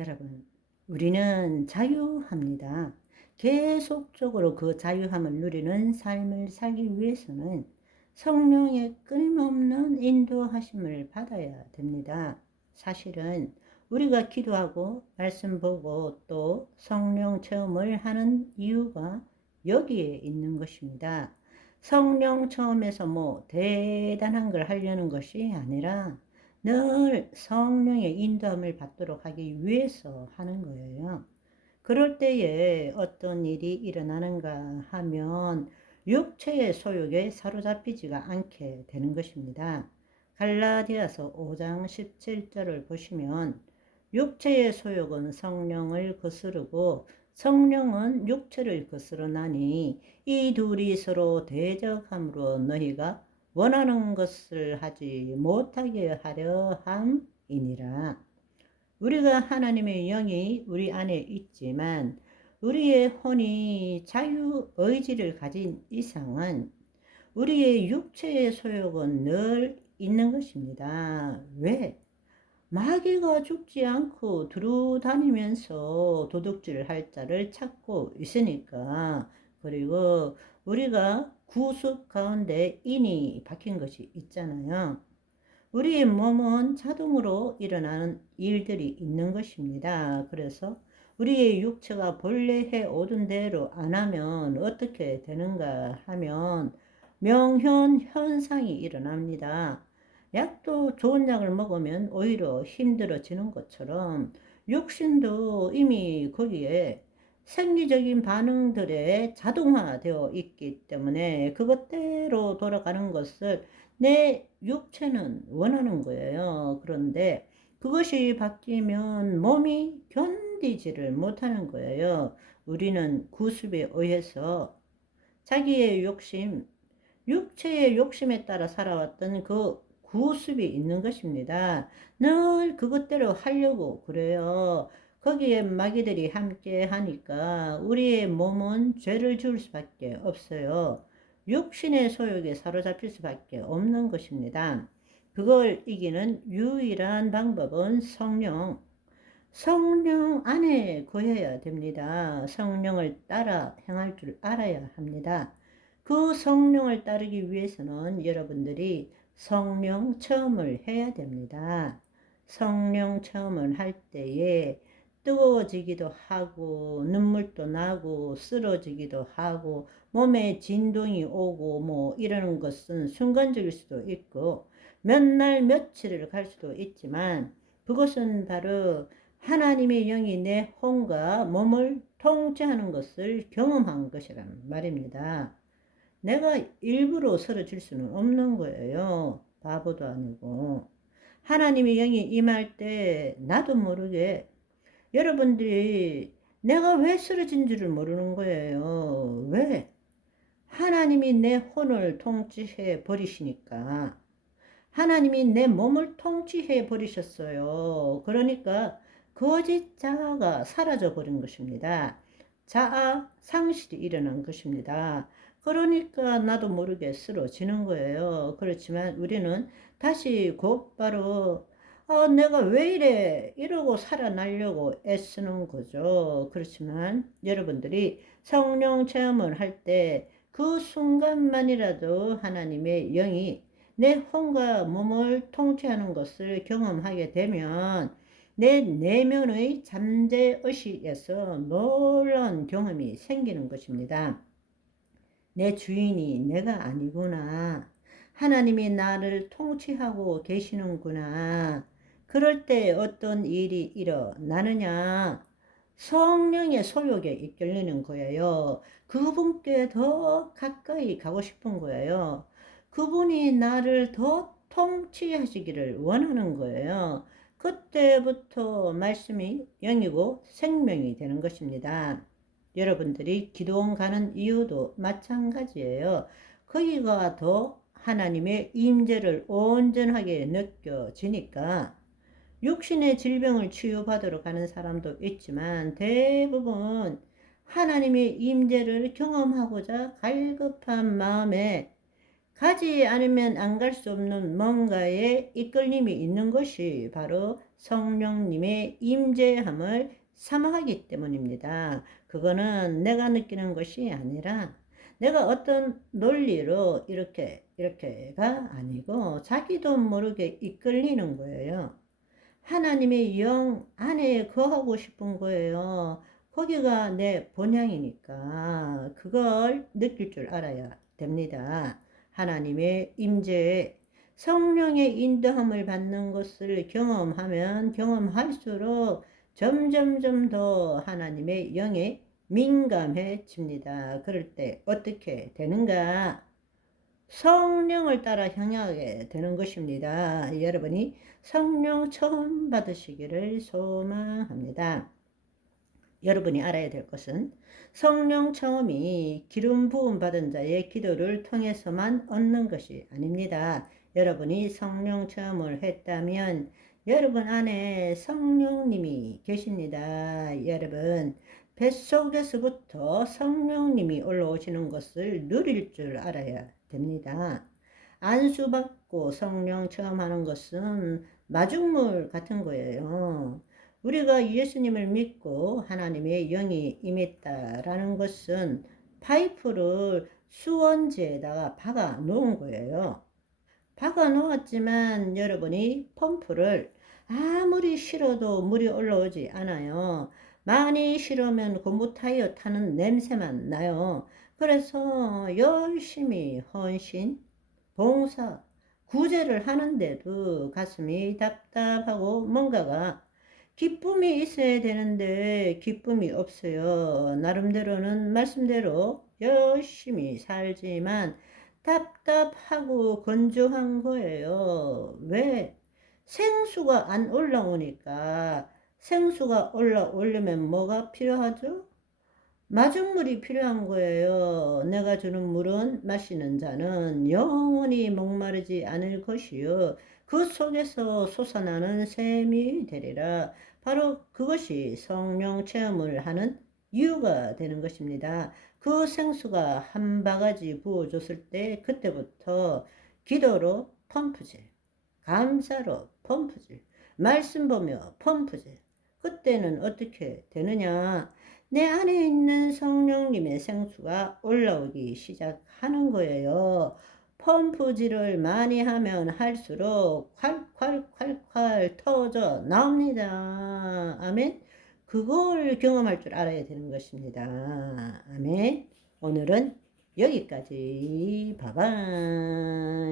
여러분, 우리는 자유합니다. 계속적으로 그 자유함을 누리는 삶을 살기 위해서는 성령의 끊임없는 인도하심을 받아야 됩니다. 사실은 우리가 기도하고 말씀 보고 또 성령 체험을 하는 이유가 여기에 있는 것입니다. 성령 체험에서 뭐 대단한 걸 하려는 것이 아니라 늘 성령의 인도함을 받도록 하기 위해서 하는 거예요. 그럴 때에 어떤 일이 일어나는가 하면 육체의 소욕에 사로잡히지가 않게 되는 것입니다. 갈라디아서 5장 17절을 보시면 육체의 소욕은 성령을 거스르고 성령은 육체를 거스르나니 이 둘이 서로 대적함으로 너희가 원하는 것을 하지 못하게 하려 함이니라. 우리가 하나님의 영이 우리 안에 있지만 우리의 혼이 자유 의지를 가진 이상은 우리의 육체의 소욕은 늘 있는 것입니다. 왜? 마귀가 죽지 않고 두루다니면서 도둑질 할 자를 찾고 있으니까. 그리고 우리가 구습 가운데 인이 박힌 것이 있잖아요. 우리의 몸은 자동으로 일어나는 일들이 있는 것입니다. 그래서 우리의 육체가 본래 해오던 대로 안 하면 어떻게 되는가 하면 명현 현상이 일어납니다. 약도 좋은 약을 먹으면 오히려 힘들어지는 것처럼 육신도 이미 거기에 생리적인 반응들에 자동화되어 있기 때문에 그것대로 돌아가는 것을 내 육체는 원하는 거예요. 그런데 그것이 바뀌면 몸이 견디지를 못하는 거예요. 우리는 구습에 의해서 자기의 욕심, 육체의 욕심에 따라 살아왔던 그 구습이 있는 것입니다. 늘 그것대로 하려고 그래요. 거기에 마귀들이 함께 하니까 우리의 몸은 죄를 지을 수밖에 없어요. 육신의 소욕에 사로잡힐 수밖에 없는 것입니다. 그걸 이기는 유일한 방법은 성령 안에 거해야 됩니다. 성령을 따라 행할 줄 알아야 합니다. 그 성령을 따르기 위해서는 여러분들이 성령 체험을 해야 됩니다. 성령 체험을 할 때에 뜨거워지기도 하고 눈물도 나고 쓰러지기도 하고 몸에 진동이 오고 뭐 이러는 것은 순간적일 수도 있고 몇 날 며칠을 갈 수도 있지만 그것은 바로 하나님의 영이 내 혼과 몸을 통제하는 것을 경험한 것이란 말입니다. 내가 일부러 쓰러질 수는 없는 거예요. 바보도 아니고. 하나님의 영이 임할 때 나도 모르게 여러분들이 내가 왜 쓰러진 줄을 모르는 거예요. 왜? 하나님이 내 혼을 통치해 버리시니까. 하나님이 내 몸을 통치해 버리셨어요. 그러니까 거짓 자아가 사라져 버린 것입니다. 자아 상실이 일어난 것입니다. 그러니까 나도 모르게 쓰러지는 거예요. 그렇지만 우리는 다시 곧바로 내가 왜 이래 이러고 살아나려고 애쓰는 거죠. 그렇지만 여러분들이 성령 체험을 할 때 그 순간만이라도 하나님의 영이 내 혼과 몸을 통치하는 것을 경험하게 되면 내 내면의 잠재의식에서 놀라운 경험이 생기는 것입니다. 내 주인이 내가 아니구나. 하나님이 나를 통치하고 계시는구나. 그럴 때 어떤 일이 일어나느냐? 성령의 소욕에 이끌리는 거예요. 그분께 더 가까이 가고 싶은 거예요. 그분이 나를 더 통치하시기를 원하는 거예요. 그때부터 말씀이 영이고 생명이 되는 것입니다. 여러분들이 기도원 가는 이유도 마찬가지예요. 거기가 더 하나님의 임재를 온전하게 느껴지니까 육신의 질병을 치유받으러 가는 사람도 있지만 대부분 하나님의 임재를 경험하고자 갈급한 마음에 가지 않으면 안 갈 수 없는 뭔가에 이끌림이 있는 것이 바로 성령님의 임재함을 사모하기 때문입니다. 그거는 내가 느끼는 것이 아니라 내가 어떤 논리로 이렇게가 아니고 자기도 모르게 이끌리는 거예요. 하나님의 영 안에 거하고 싶은 거예요. 거기가 내 본향이니까 그걸 느낄 줄 알아야 됩니다. 하나님의 임재에 성령의 인도함을 받는 것을 경험하면 경험할수록 점점점 더 하나님의 영에 민감해집니다. 그럴 때 어떻게 되는가? 성령을 따라 향하게 되는 것입니다. 여러분이 성령 처음 받으시기를 소망합니다. 여러분이 알아야 될 것은 성령 처음이 기름 부음 받은 자의 기도를 통해서만 얻는 것이 아닙니다. 여러분이 성령 체험을 했다면 여러분 안에 성령님이 계십니다. 여러분 뱃속에서부터 성령님이 올라오시는 것을 누릴 줄 알아야 됩니다. 안수받고 성령 체험하는 것은 마중물 같은 거예요. 우리가 예수님을 믿고 하나님의 영이 임했다라는 것은 파이프를 수원지에다가 박아 놓은 거예요. 박아 놓았지만 여러분이 펌프를 아무리 실어도 물이 올라오지 않아요. 많이 실으면 고무 타이어 타는 냄새만 나요. 그래서 열심히 헌신, 봉사, 구제를 하는데도 가슴이 답답하고 뭔가가 기쁨이 있어야 되는데 기쁨이 없어요. 나름대로는 말씀대로 열심히 살지만 답답하고 건조한 거예요. 왜? 생수가 안 올라오니까. 생수가 올라오려면 뭐가 필요하죠? 마중물이 필요한 거예요. 내가 주는 물은 마시는 자는 영원히 목마르지 않을 것이요. 그 속에서 솟아나는 샘이 되리라. 바로 그것이 성령 체험을 하는 이유가 되는 것입니다. 그 생수가 한 바가지 부어줬을 때 그때부터 기도로 펌프질, 감사로 펌프질, 말씀 보며 펌프질. 그때는 어떻게 되느냐? 내 안에 있는 성령님의 생수가 올라오기 시작하는 거예요. 펌프질을 많이 하면 할수록 콸콸콸콸 터져 나옵니다. 아멘. 그걸 경험할 줄 알아야 되는 것입니다. 아멘. 오늘은 여기까지. 바이바이.